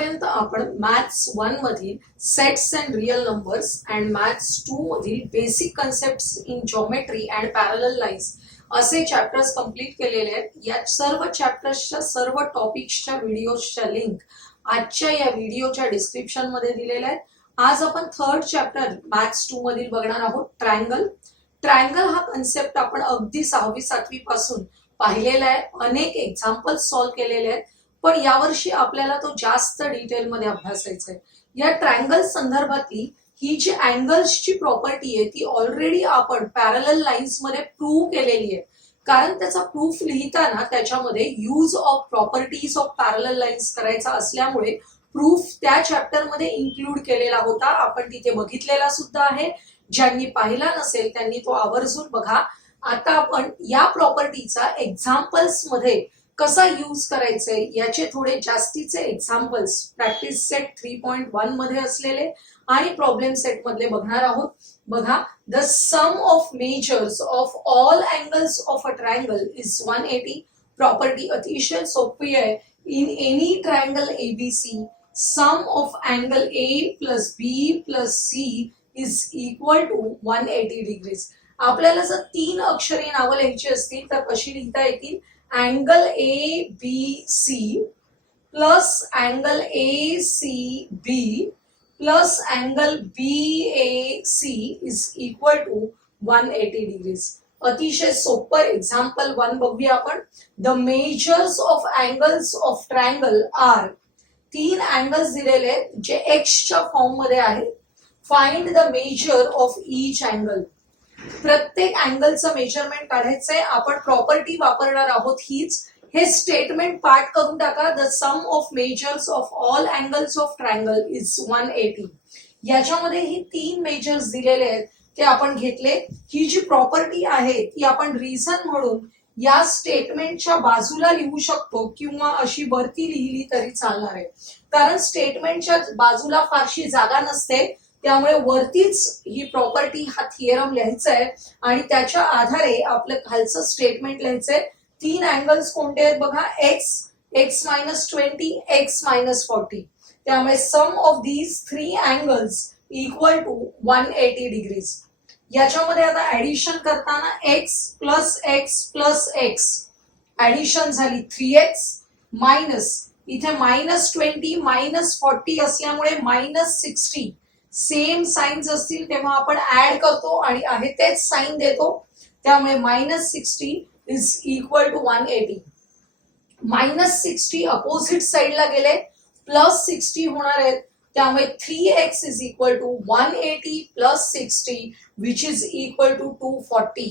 आतापर्यंत आपण मॅथ्स 1 मधील sets and real numbers and maths 2 मधील basic concepts in geometry and parallel lines असे चॅप्टर्स कंप्लीट केलेले आहेत. या सर्व चॅप्टर्सच्या सर्व टॉपिक्सच्या व्हिडिओच्या लिंक आजच्या या व्हिडिओच्या डिस्क्रिप्शन मध्ये दिलेल्या आहेत. आज आपण थर्ड चॅप्टर मॅथ्स 2 मधील बघणार आहोत, ट्रायंगल. ट्रायंगल हा कन्सेप्ट आपण अगदी 6वी-7वी पासून पाहिलेला आहे, अनेक एक्झाम्पल्स सॉल्व्ह केलेले आहेत, पण यावर्षी आपल्याला तो जास्त डिटेलमध्ये अभ्यासायचा आहे. या ट्रायंगल संदर्भातली ही जी अँगल्सची प्रॉपर्टी आहे ती ऑलरेडी आपण पॅरलल लाईन्स मध्ये प्रूव्ह केलेली आहे. कारण त्याचा प्रूफ लिहिताना त्याच्यामध्ये use of properties of parallel lines करायचा असल्यामुळे प्रूफ त्या चॅप्टर मध्ये इन्क्लूड केलेला होता. आपण तिथे बघितलेला सुद्धा आहे. ज्यांनी पाहिला नसेल त्यांनी तो आवर्जून बघा. आता आपण या प्रॉपर्टीचा एक्झाम्पल्स मध्ये कसा यूज करायचंय याचे थोडे जास्तीचे एक्झाम्पल्स प्रॅक्टिस सेट 3.1 मध्ये असलेले आणि प्रॉब्लेम सेट मधले बघणार आहोत. बघा, the sum of measures of all angles of a triangle is 180. Property अतिशय सोपी आहे. In any triangle ABC sum of angle A plus B plus C is equal to 180 degrees. आपल्याला जर 3 अक्षरी नावं लिहायची असतील तर कशी लिहिता येतील? Angle A B C plus angle A C B plus angle B A C is equal to 180 degrees. अतिशय सोपं एक्झाम्पल 1 बघूया आपण. The measures of angles of triangle are. 3 angles दिलेले आहेत जे एक्सच्या फॉर्म मध्ये आहेत. Find the measure of each angle. प्रत्येक अँगलचं मेजरमेंट काढायचंय. आपण प्रॉपर्टी वापरणार आहोत हीच. हे स्टेटमेंट पार्ट करून टाका. The sum of measures of all angles of triangle is 180. याच्यामध्ये ही 3 मेजर्स दिलेले आहेत ते आपण घेतले. ही जी प्रॉपर्टी आहे ती आपण रिझन म्हणून या स्टेटमेंटच्या बाजूला लिहू शकतो किंवा अशी वरती लिहिली तरी चालणार आहे. कारण स्टेटमेंटच्या बाजूला फारशी जागा नसते, त्यामुळे वरतीच ही प्रॉपर्टी हा थिअरम लिहायचा आहे आणि त्याच्या आधारे आपलं खालचं स्टेटमेंट लिहायचंय. 3 अँगल्स कोणते आहेत बघा. X, x minus 20, x minus 40. त्यामुळे sum of these 3 angles equal to 180 degrees. याच्यामध्ये आता ऍडिशन करताना x plus x plus x addition झाली 3x मायनस इथे मायनस 20 मायनस 40 असल्यामुळे मायनस 60. सेम साइन्स असतील तेव्हा आपण ऍड करतो आणि आहे तेच साइन देतो. त्यामुळे minus 60 is equal to 180. Minus 60 opposite साइडला गेले, प्लस 60 होणार आहेत. त्यामुळे 3x is equal to 180 plus 60 which is equal to 240.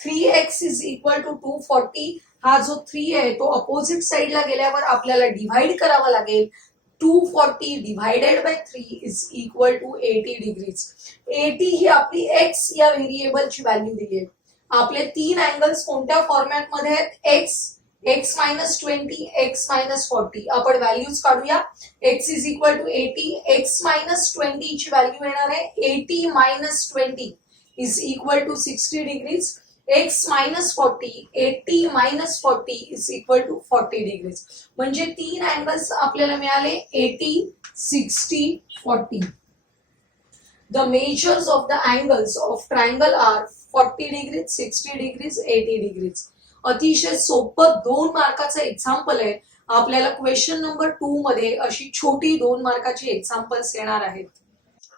3x is equal to 240. हा जो 3 आहे तो अपोजिट साइडला गेल्यावर आपल्याला डिव्हाइड करावा लागेल. 240 divided by 3 is equal to 80 degrees. 80 ही आपली x या व्हेरिएबलची व्हॅल्यू दिली आहे. आपले 3 अँगल्स कोणत्या फॉर्मॅट मध्ये आहेत? X, x minus 20, x minus 40. आपण व्हॅल्यूज काढूया. X is equal to 80. X minus 20 ची व्हॅल्यू येणार आहे 80 minus 20 is equal to 60 degrees. x minus 40, 80 minus 40 is equal to 40 degrees. म्हणजे 3 अँगल्स आपल्याला मिळाले 80, 60, 40. The measures of the angles of triangle are 40 degrees, 60 degrees, 80 degrees. अतिशय सोपं 2 मार्काचं example आहे. आपल्याला क्वेश्चन नंबर 2 मध्ये अशी छोटी 2 मार्काची एक्झाम्पल्स येणार आहेत.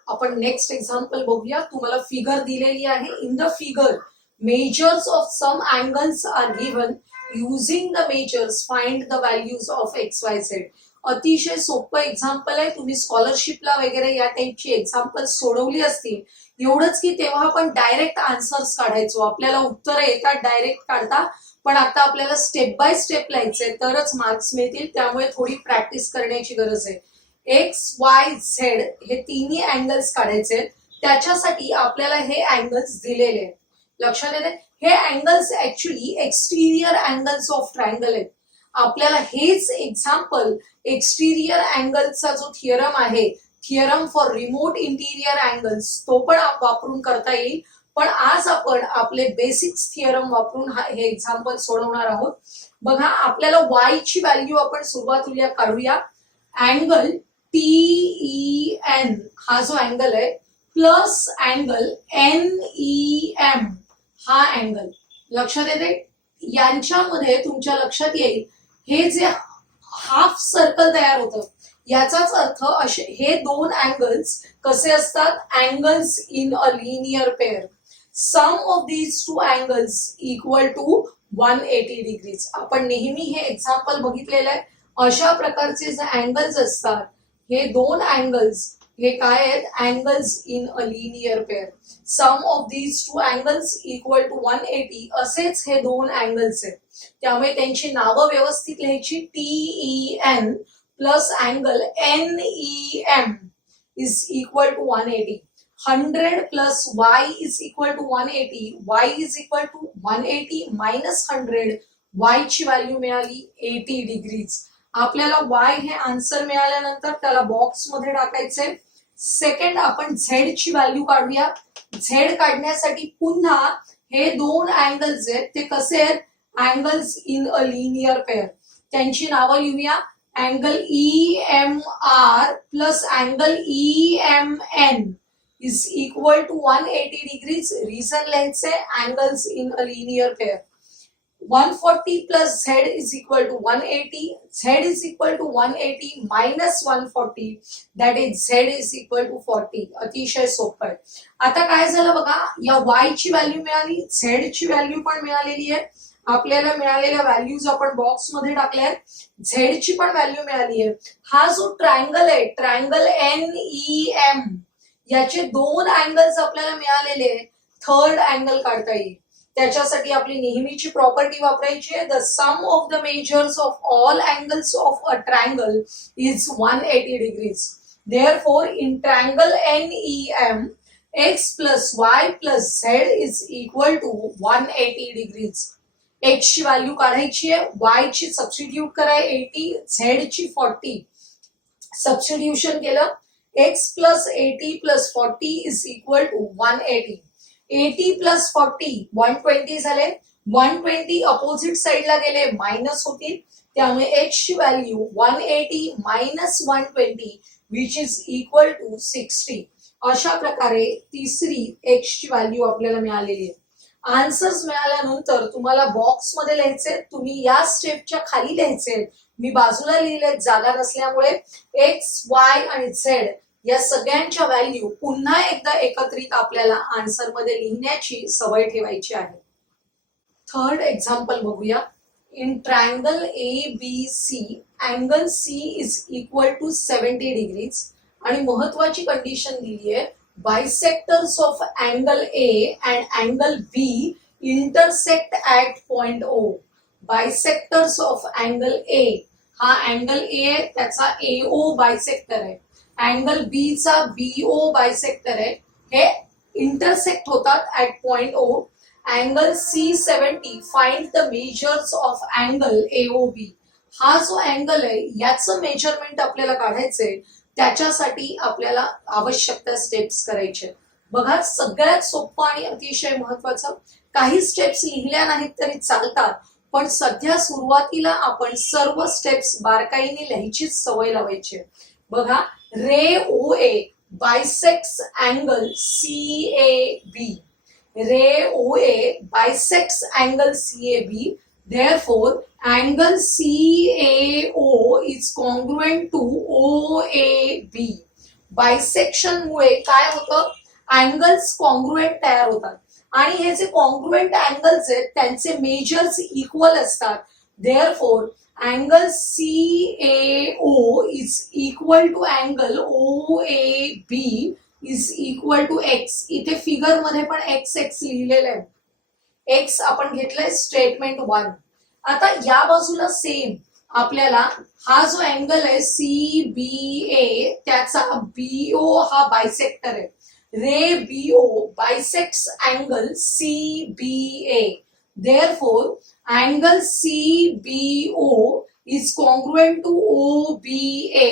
आपण नेक्स्ट एक्झाम्पल बघूया. तुम्हाला फिगर दिलेली आहे. In the figure measures of some angles are given. Using the measures find the values of x, y, z. अतिशय सोपं एक्झाम्पल आहे. तुम्ही स्कॉलरशिपला वगैरे या टाइपची एक्झाम्पल सोडवली असतील. एवढंच की तेव्हा आपण डायरेक्ट आन्सर्स काढायचो. आपल्याला उत्तर येतात डायरेक्ट काढता, पण आता आपल्याला स्टेप बाय स्टेप लिहायचंय तरच मार्क्स मिळतील. त्यामुळे थोडी प्रॅक्टिस करण्याची गरज आहे. एक्स, वाय, झेड हे तिन्ही अँगल्स काढायचे. त्याच्यासाठी आपल्याला हे अँगल्स दिलेले आहेत. लक्षात येते, हे angles actually exterior angles of triangle आहेत. आपल्याला हेच एक्झाम्पल एक्सटिरियर अँगलचा जो थिअरम आहे, theorem for remote interior angles, तो पण वापरून करता येईल. पण आज आपण आपले बेसिक्स थिअरम वापरून हे एक्झाम्पल सोडवणार आहोत. बघा, आपल्याला y ची व्हॅल्यू आपण सुरुवातीला काढूया. अँगल TEN हा जो अँगल आहे प्लस अँगल NEM हा अँगल, लक्षात येते? यांच्यामध्ये तुमच्या लक्षात येईल हे जे हाफ सर्कल तयार होतं याचाच अर्थ असे हे दोन अँगल्स कसे असतात, angles in a linear pair. Sum of these two angles equal to 180 degrees. आपण नेहमी हे एक्झाम्पल बघितलेलं आहे. अशा प्रकारचे जे अँगल्स असतात हे दोन अँगल्स हे काय आहेत, angles in a linear pair. Sum of these two angles equal to 180 असेच हे दोन अँगल्स आहेत. त्यामुळे त्यांची नावं व्यवस्थित लिहायची. TEN plus angle NEM is equal to 180. 100 plus y is equal to 180. y is equal to 180 minus 100. y ची व्हॅल्यू मिळाली 80 डिग्रीज. आपल्याला y हे आन्सर मिळाल्यानंतर त्याला बॉक्स मध्ये टाकायचंय. सेकंड आपण z ची व्हॅल्यू काढूया. z काढण्यासाठी पुन्हा हे दोन अँगल्स आहेत ते कसे आहेत, angles in a linear pair. त्यांची नावं लिहूया. Angle EMR plus angle EMN is equal to 180 degrees. Reason लिहायचंय angles in a linear pair. 140 plus z is equal to 180. z is equal to 180 minus 140 that is z is equal to 40. अतिशय सोपं आहे. आता काय झालं बघा, या y ची व्हॅल्यू मिळाली, z ची व्हॅल्यू पण मिळालेली आहे. आपल्याला मिळालेल्या व्हॅल्यूज आपण बॉक्स मध्ये टाकल्या. z ची पण व्हॅल्यू मिळाली आहे. हा जो ट्रायंगल आहे, ट्रायंगल NEM, याचे दोन अँगल्स आपल्याला मिळालेले आहेत. थर्ड अँगल काढता येईल. त्याच्यासाठी आपली नेहमीची प्रॉपर्टी वापरायची आहे. The sum of the measures of all angles of a triangle is 180 degrees. Therefore in triangle NEM x plus y plus z is equal to 180 degrees. x ची व्हॅल्यू काढायची आहे, y ची सबस्टिट्यूट कराय 80, z ची 40. Substitution केलं, x plus 80 plus 40 is equal to 180. 80 plus 40 120 झाले. 120 opposite साइडला गेले मायनस होतील. त्यामुळे x ची value 180 minus 120 which is equal to 60. अशा प्रकारे तिसरी x ची व्हॅल्यू आपल्याला मिळालेली आहे. आन्सर्स मिळाल्यानंतर तुम्हाला बॉक्स मध्ये लिहायचे. तुम्ही या स्टेपच्या खाली लिहायचे. मी बाजूला लिहिले जागा नसल्यामुळे x, y आणि z या सगळ्यांच्या व्हॅल्यू पुन्हा एकदा एकत्रित आपल्याला आन्सर मध्ये लिहिण्याची सवय ठेवायची आहे. थर्ड एक्झाम्पल बघूया. In triangle ABC angle C is equal to 70 degrees. आणि महत्वाची कंडिशन दिली आहे, bisectors of angle A and angle B intersect at point O. Bisectors of angle A, हा अँगल A आहे त्याचा AO बायसेक्टर आहे. Angle B चा BO bisector आहे. हे इंटरसेक्ट होतात at point O. Angle C70 find the measures of angle AOB. हा जो अँगल आहे याचं मेजरमेंट आपल्याला काढायचंय. त्याच्यासाठी आपल्याला आवश्यक त्या स्टेप्स करायचे. बघा, सगळ्यात सोपं आणि अतिशय महत्वाचं. काही स्टेप्स लिहिल्या नाहीत तरी चालतात, पण सध्या सुरुवातीला आपण सर्व स्टेप्स बारकाईने लिहायचीच सवय लावायची. बघा, ray OA bisects angle CAB. Ray OA bisects angle CAB. Therefore, angle CAO is congruent to OAB. Bisection मुळे काय होतं, अँगल्स कॉन्ग्रुएंट तयार होतात. आणि हे जे कॉन्ग्रुएंट अँगल्स आहेत त्यांचे मेजर्स इक्वल असतात. Therefore, angle CAO is equal to angle OAB is equal to x. इथे फिगर मध्ये पण x लिहिलेलं आहे. x आपण घेतलाय स्टेटमेंट 1. आता या बाजूला सेम आपल्याला हा जो अँगल आहे CBA त्याचा BO हा बायसेक्टर आहे. Ray BO bisects angle CBA. Therefore, angle CBO is congruent to OBA.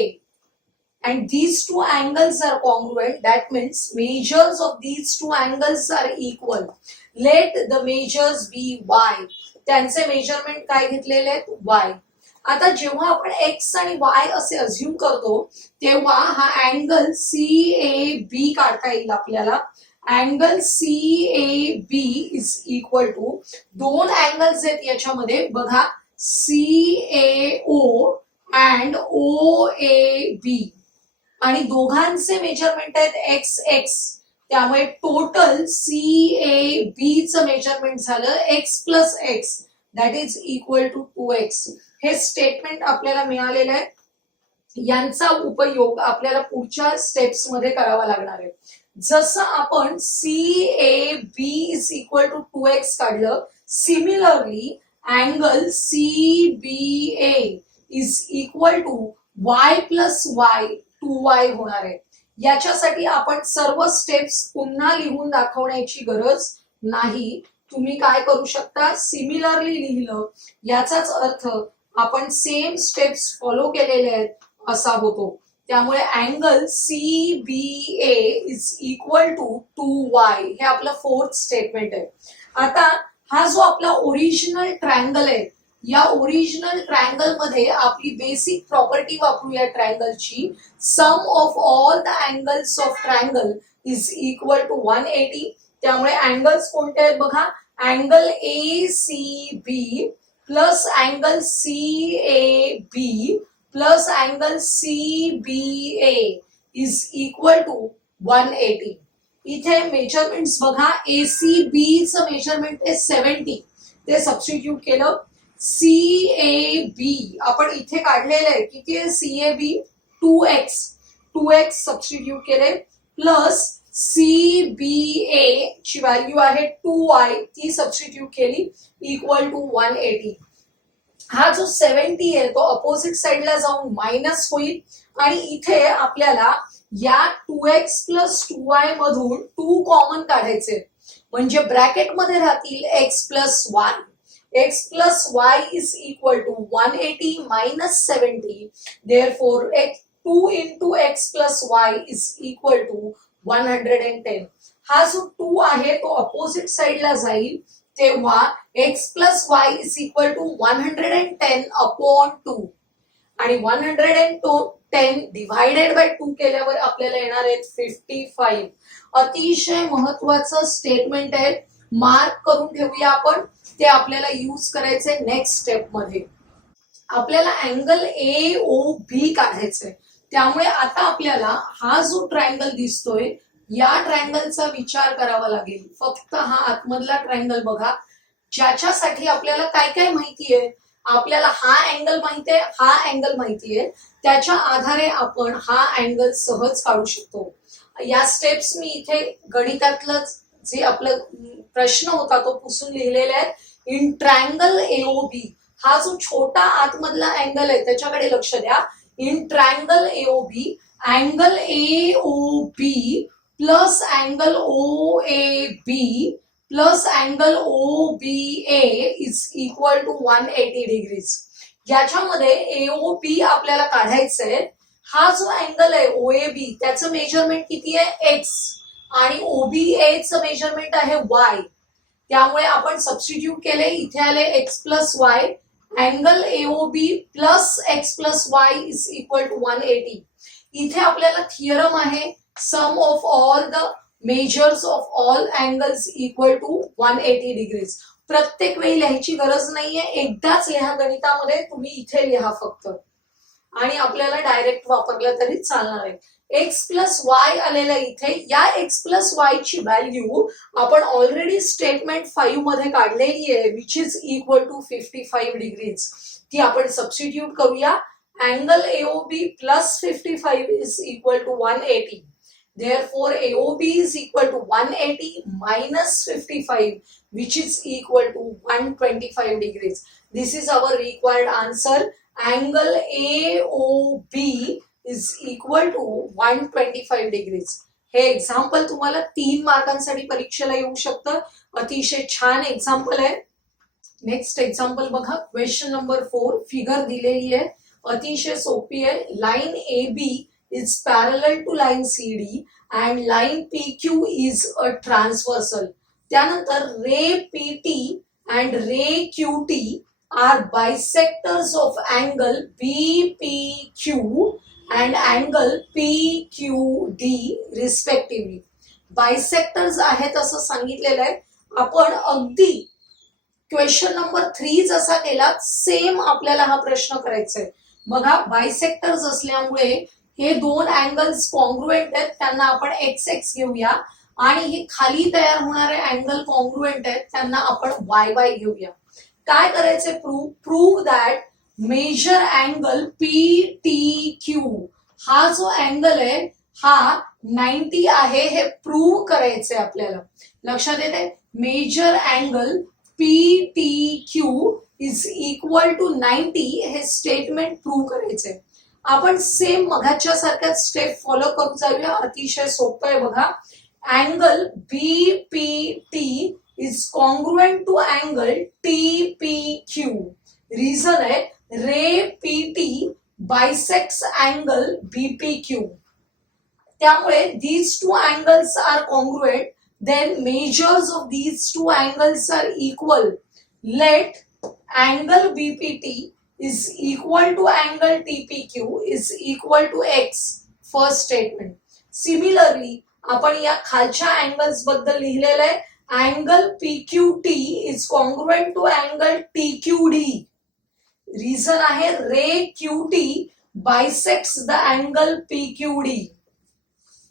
And these two angles are congruent. That means measures of these two angles are equal. Let the measures be y. त्यांचे measurement काय घेतलेले आहेत y. आता जेव्हा आपण x आणि Y असे assume करतो तेव्हा हा अँगल CAB काढता येईल आपल्याला. Angle CAB is equal to दोन अँगल्स आहेत याच्यामध्ये बघा, CAO अँड OAB आणि दोघांचे मेजरमेंट आहेत XX. त्यामुळे टोटल CAB चं मेजरमेंट झालं x plus x that is equal to 2x. हे स्टेटमेंट आपल्याला मिळालेलं आहे. यांचा उपयोग आपल्याला पुढच्या स्टेप्स मध्ये करावा लागणार आहे. जसं आपण CAB is equal to 2x काढलं, similarly angle CBA is equal to y plus y 2y होणार आहे. याच्यासाठी आपण सर्व स्टेप्स पुन्हा लिहून दाखवण्याची गरज नाही. तुम्ही काय करू शकता, सिमिलरली लिहिलं याचाच अर्थ आपण सेम स्टेप्स फॉलो केलेले आहेत असा होतो. त्यामुळे angle CBA is equal to 2y हे आपलं फोर्थ स्टेटमेंट आहे. आता हा जो आपला ओरिजिनल ट्रायंगल आहे, या ओरिजिनल ट्रायंगल मध्ये आपली बेसिक प्रॉपर्टी वापरूया ट्रायंगलची, sum of all the angles of triangle is equal to 180. त्यामुळे अँगल्स कोणते आहेत बघा, angle ACB plus angle CAB plus angle CBA is equal to 180. इथे मेजरमेंट्स बघा, ACB चं मेजरमेंट आहे 70, ते सबस्टिट्यूट केलं. CAB आपण इथे काढलेलं आहे, किती आहे CAB 2x सबस्टिट्यूट केले प्लस CBA ची व्हॅल्यू आहे 2y ती सबस्टिट्यूट केली इक्वल टू 180. हा जो 70 आहे तो अपोजिट साइडला जाऊन मायनस होईल आणि इथे आपल्याला या 2x प्लस 2y मधून 2 कॉमन काढायचे, म्हणजे ब्रॅकेट मध्ये राहतील x plus y. x plus y is equal to 180 minus 70. Therefore, 2 into x plus y is equal to 110. हा जो 2 आहे तो अपोजिट साइडला जाईल, तेव्हा x plus y is equal to 110 upon 2 आणि 110 डिवाइडेड बाय 2 केल्यावर आपल्याला येणार आहेत 55. अतिशय महत्वाचं स्टेटमेंट आहे, मार्क करून ठेवूया आपण. ते आपल्याला यूज करायचंय नेक्स्ट स्टेप मध्ये. आपल्याला अँगल AOB काढायचंय. त्यामुळे आता आपल्याला हा जो ट्रायंगल दिसतोय या ट्रायंगलचा विचार करावा लागेल. फक्त हा आतमधला ट्रायंगल बघा, ज्याच्यासाठी आपल्याला काय काय माहितीये. आपल्याला हा अँगल माहितीये, हा अँगल माहितीये, त्याच्या आधारे आपण हा अँगल सहज काढू शकतो. या स्टेप्स मी इथे गणितातलं जे आपलं प्रश्न होता तो पुसून लिहिलेला आहे. इन ट्रायंगल AOB, हा जो छोटा आतमधला अँगल आहे त्याच्याकडे लक्ष द्या. In triangle AOB angle AOB plus angle OAB plus angle OBA is equal to 180 degrees. याच्यामध्ये AOB आपल्याला काढायचंय. हा जो अँगल आहे OAB त्याचं मेजरमेंट किती आहे x आणि OBA चं मेजरमेंट आहे y. त्यामुळे आपण सबस्टिट्यूट केले, इथे आले x plus y. Angle AOB plus x plus y is equal to 180. इथे आपल्याला थिअरम आहे, sum of all the measures of all angles equal to 180 degrees. प्रत्येक वेळी लिहायची गरज नाहीये, एकदाच लिहा गणितामध्ये, तुम्ही इथे लिहा फक्त आणि आपल्याला डायरेक्ट वापरलं तरी चालणार आहे. एक्स प्लस वाय आलेलं इथे, या एक्स प्लस वाय ची व्हॅल्यू आपण ऑलरेडी स्टेटमेंट 5 मध्ये काढलेली आहे, which is equal to 55 degrees. ती आपण सबस्टिट्यूट करूया. Angle AOB plus 55 is equal to 180. Therefore, AOB is equal to 180 minus 55, which is equal to 125 degrees. This is our required answer. Angle AOB is equal to 125 degrees. हे example तुम्हाला 3 मार्कांसाठी परीक्षेला येऊ शकतं. अतिशय छान एक्झाम्पल आहे. Next example बघा, question number 4. Figure दिलेली आहे, अतिशय सोपी आहे. Line AB is parallel to line CD and line PQ is a transversal. त्यानंतर ray PT and ray QT are bisectors of angle BPQ and angle PQD respectively. Bisectors आहेत असं सांगितलेलं आहे. आपण अगदी क्वेश्चन नंबर 3 जसा केला सेम आपल्याला हा प्रश्न करायचा आहे. बघा बायसेक्टर्स असल्यामुळे हे दोन अँगल्स कॉन्ग्रुएंट आहेत, त्यांना आपण एक्स एक्स घेऊया आणि हे खाली तयार होणारे अँगल कॉन्ग्रुएंट आहेत त्यांना आपण वाय वाय घेऊया. काय करायचंय prove that measure angle PTQ हा जो अँगल आहे हा 90 आहे हे प्रूव्ह करायचंय आपल्याला. लक्षात येते measure angle PTQ is equal to 90 हे स्टेटमेंट प्रूव्ह करायचंय. आपण सेम मगाच्या सारख्याच स्टेप फॉलो करून जाऊया. अतिशय सोपं आहे बघा. Angle BPT is congruent to angle TPQ. Reason आहे ray PT bisects angle BPQ. त्यामुळे these two angles are congruent, then measures of these two angles are equal. Let angle BPT is equal to angle TPQ is equal to x. First statement. Similarly, आपण या खालच्या angles बद्दल लिहिलेलं आहे angle PQT is congruent to angle TQD. Reason आहे रे QT bisects the angle PQD.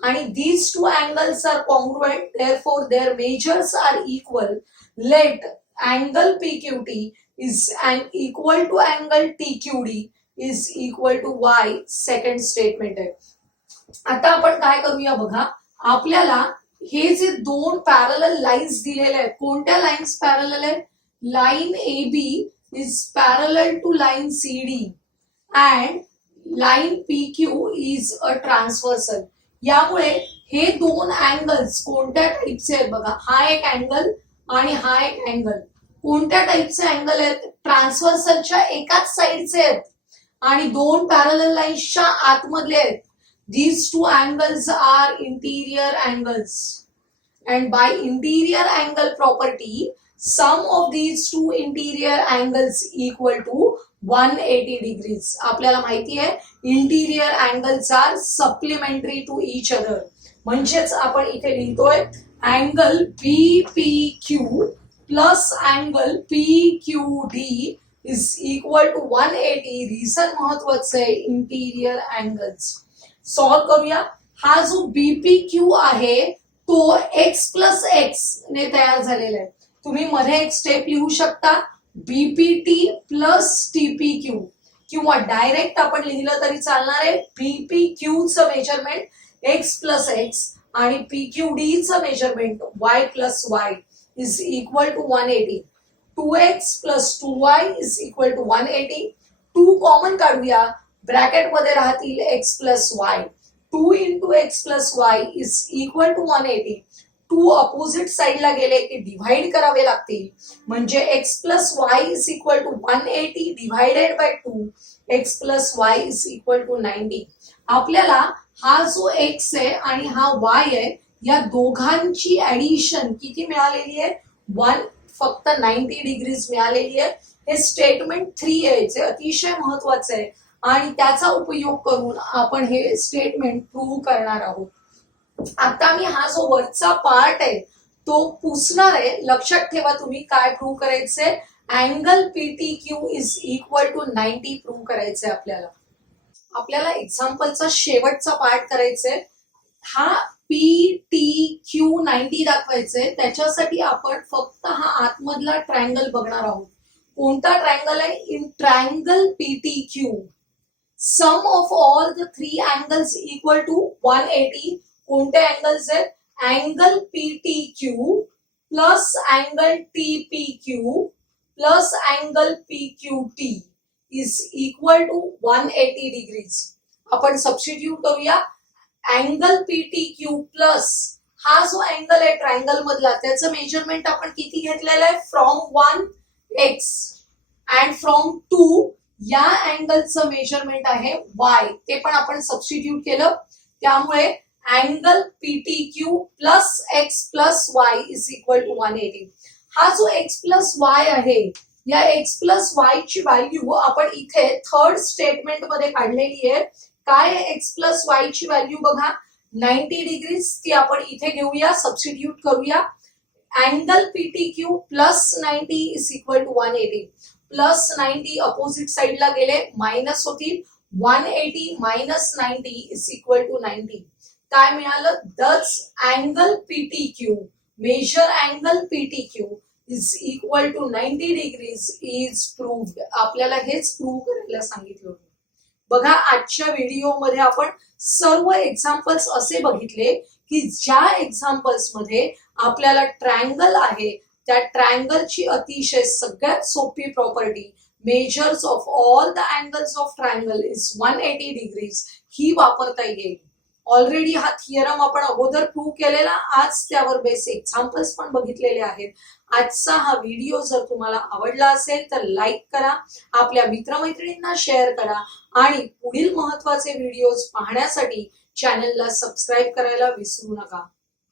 आणि these two angles are congruent, therefore their measures are equal. Let angle PQT is equal to angle TQD is equal to y. Second statement आहे. आता आपण काय करूया बघा. आपल्याला हे जे दोन पॅरलल लाईन्स दिलेले आहेत, कोणत्या लाईन्स पॅरलल आहेत? Line AB is parallel to line CD and line PQ is a transversal. यामुळे हे दोन अँगल्स कोणत्या टाइपचे आहेत बघा. हा एक अँगल आणि हा एक अँगल कोणत्या टाइपचे अँगल आहेत? ट्रान्सव्हर्सलच्या एकाच साइडचे आहेत आणि दोन पॅरलल लाईन्सच्या आतमधले आहेत. These two angles are interior angles and by interior angle property sum of these two interior angles equal to 180 degrees. आपल्याला माहिती आहे interior angles are supplementary to each other. म्हणजेच आपण इथे लिहितोय angle BPQ plus angle PQD is equal to 180. Reason महत्वाचं आहे interior angles. Solve करूया. हा जो BPQ आहे तो x प्लस एक्स ने तयार झालेला आहे. तुम्ही मध्ये एक स्टेप लिहू शकता BPT प्लस TPQ किंवा डायरेक्ट आपण लिहिलं तरी चालणार आहे. BPQ चं मेजरमेंट x प्लस एक्स आणि PQD चं measurement y plus y is equal to 180. 2x plus 2y is equal to 180. 2 common काढूया. ब्रॅकेट मध्ये राहतील x plus y. 2 into x plus y is equal to 180. 2 opposite साइडला गेले की divide करावे लागतील. म्हणजे x plus y is equal to 180 divided by 2. X plus y is equal to 90. आपल्याला हा जो एक्स आहे आणि हा वाय आहे या दोघांची ऍडिशन किती मिळालेली आहे? 1 फक्त 90 डिग्रीज मिळालेली आहे. हे स्टेटमेंट 3 यायचे अतिशय महत्वाचं आहे आणि त्याचा उपयोग करून आपण हे स्टेटमेंट प्रूव्ह करणार आहोत. आता मी हा जो वरचा पार्ट आहे तो पुसणार आहे. लक्षात ठेवा तुम्ही काय प्रूव्ह करायचंय. Angle PTQ is equal to 90 prove करायचंय आपल्याला. आपल्याला एक्झाम्पलचा शेवटचा पार्ट करायचंय. हा PTQ 90 दाखवायचंय. त्याच्यासाठी आपण फक्त हा आतमधला ट्रायंगल बघणार आहोत. कोणता ट्रायंगल आहे? In triangle PTQ sum of all the 3 angles equal to 180. कोणते अँगल्स आहेत? Angle PTQ plus angle TPQ plus angle PQT is equal to 180 degrees. आपण सबस्टिट्यूट करूया. अँगल PTQ प्लस हा जो अँगल आहे ट्रायंगल मधला त्याचं मेजरमेंट आपण किती घेतलेलं आहे? फ्रॉम 1 x अँड फ्रॉम 2 या अँगलचं मेजरमेंट आहे y. ते पण आपण सबस्टिट्यूट केलं. त्यामुळे angle PTQ plus x plus y is equal to 180. हा जो x प्लस y आहे या एक्स प्लस वाय ची व्हॅल्यू आपण इथे थर्ड स्टेटमेंट मध्ये काढलेली आहे. काय एक्स प्लस वाय ची व्हॅल्यू बघा 90 डिग्रीज, ती आपण इथे घेऊया, सबस्टिट्यूट करूया. Angle P T Q plus 90 is equal to 180. Plus 90 opposite साइडला गेले मायनस होतील. 180 मायनस 90 इज इक्वल टू 90. काय मिळालं? दच angle P T Q, measure angle P T Q is equal to 90 degrees is proved. आपल्याला हेच प्रूव्ह करायला सांगितलं होतं. बघा आजच्या व्हिडिओमध्ये आपण सर्व एक्झाम्पल्स असे बघितले की ज्या एक्झाम्पल्स मध्ये आपल्याला ट्रायंगल आहे त्या ट्रायंगलची अतिशय सगळ्यात सोपी property measures of all the angles of triangle is 180 degrees ही वापरता येईल. ऑलरेडी हा थिअरम आपण अगोदर प्रूव्ह केलेला, आज त्यावर बेस एक्झाम्पल्स पण बघितलेले आहेत. आजचा हा व्हिडिओ जर तुम्हाला आवडला असेल तर लाईक करा, आपल्या मित्रमैत्रिणींना शेअर करा आणि पुढील महत्त्वाचे व्हिडिओज पाहण्यासाठी चॅनलला सबस्क्राईब करायला विसरू नका.